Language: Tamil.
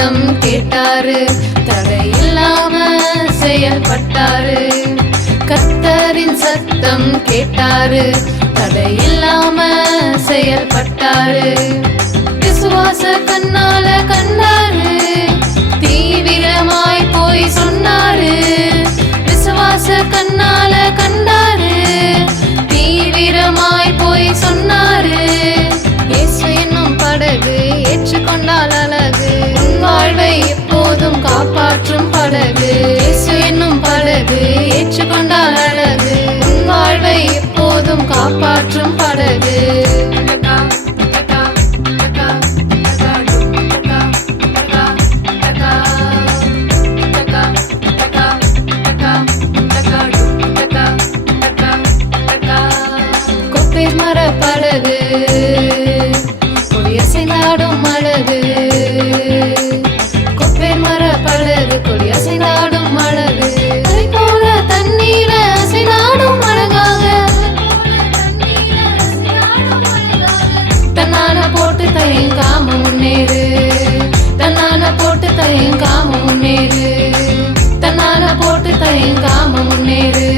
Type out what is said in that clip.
சத்தம் கேட்டாரு, தடையில்லாம செயல்பட்டாரு. கர்த்தரின் சத்தம் கேட்டாரு, தடையில்லாம செயல்பட்டாரு. விசுவாச கண்ணால கண்டாரு, தீவிரமாய் போய் சொன்னாரு. விசுவாச கண்ணால கண்டாரு, தீவிரமாய் போய் சொன்னாரு. இயேசு என்னும் படகு ஏற்றுக்கொண்டால் அழகு, உன் வாழ்வை எப்போதும் காப்பாற்றும் படகு. இயேசு என்னும் படகு ஏற்றுக்கொண்டால் அழகு, உன் வாழ்வை எப்போதும் காப்பாற்றும் படகு. கொப்பேர் மர படகு கொடியசைந்தாடும் அழகு, கொப்பேர் மர படகு கொடியசைந்தாடும் அழகு. அதை போல தண்ணீர அசைந்தாடும் அழகாக, தன்னான போட்டு தயங்காம முன்னேறு, தன்னான போட்டு தயங்காம முன்னேறு, தன்னான போட்டு தயங்காம முன்னேறு.